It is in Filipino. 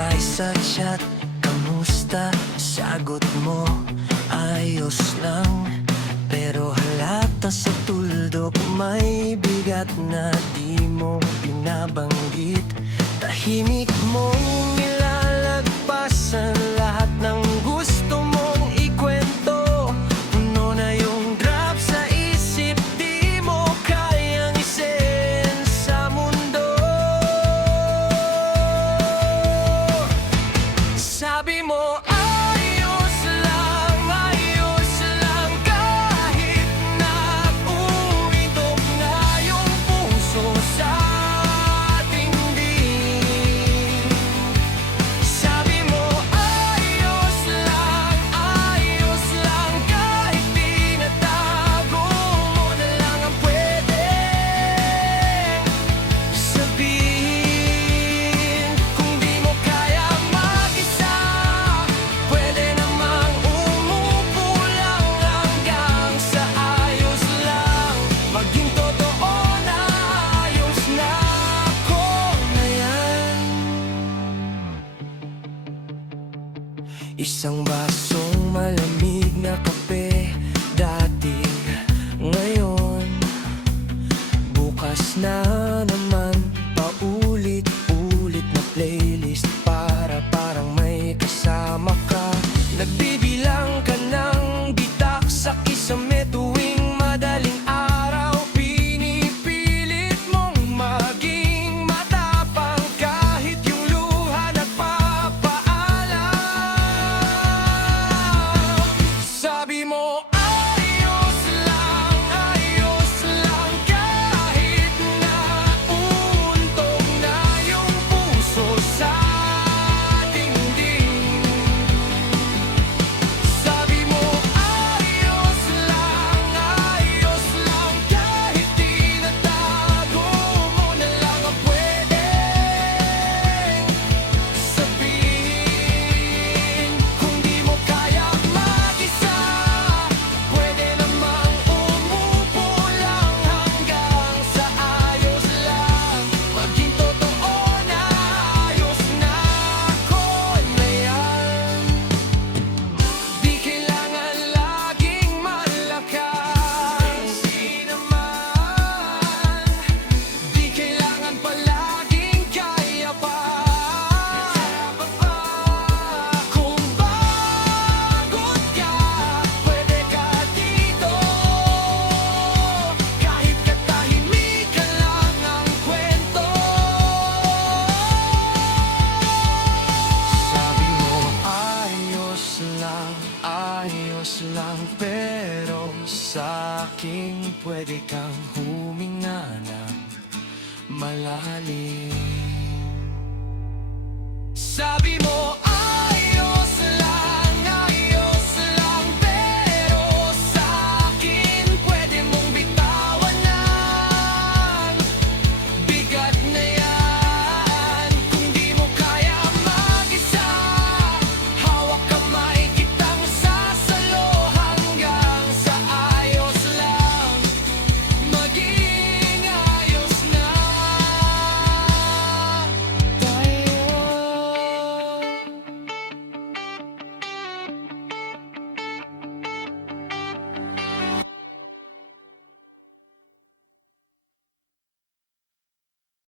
reply sa chat, kamusta? Sagot mo, ayos lang. Pero halata sa tuldok, may bigat na di mo binabanggit. Tahimik mong nilalagpasan lahat ng gusto mong ikwento. Puno na yung drop sa isip, di mo kayang isend sa mundo. Sabi mo, ayos lang kahit na umitok na yung puso sa dingding. Sabi mo, ayos lang kahit tinatago mo na lang ang pwedeng sabihin. Kung di mo kaya mag-isa, pwede namang umupo lang hanggang sa ayos lang. Maging totoo na ayos na ako na yan. Isang basong malamig na kape dati, ngayon bukas na naman. Paulit-ulit na playlist para parang may kasama ka. Nagbibilang ka ng bitak sa kisame tuwing madaling araw. Pinipilit mong maging matapang kahit yung luha nagpapaalam. Sabi mo, ayos lang kahit na untog na yung puso sa dingding. Sabi mo, ayos lang kahit tinatago mo na lang ang pwedeng sabihin. Kung di mo kaya mag-isa, pwede namang umupo lang hanggang sa ayos lang. Maging totoo na ayos na ako na yan. Di kailangan laging malakas, di naman. Di kailangan palaging kaya pa. Kung pagod ka, pwede ka dito. Kahit katahimikan lang ang kwento. Sabi mo, ayos lang, pero sa akin pwede kang huminga ng malalim. Sabi mo,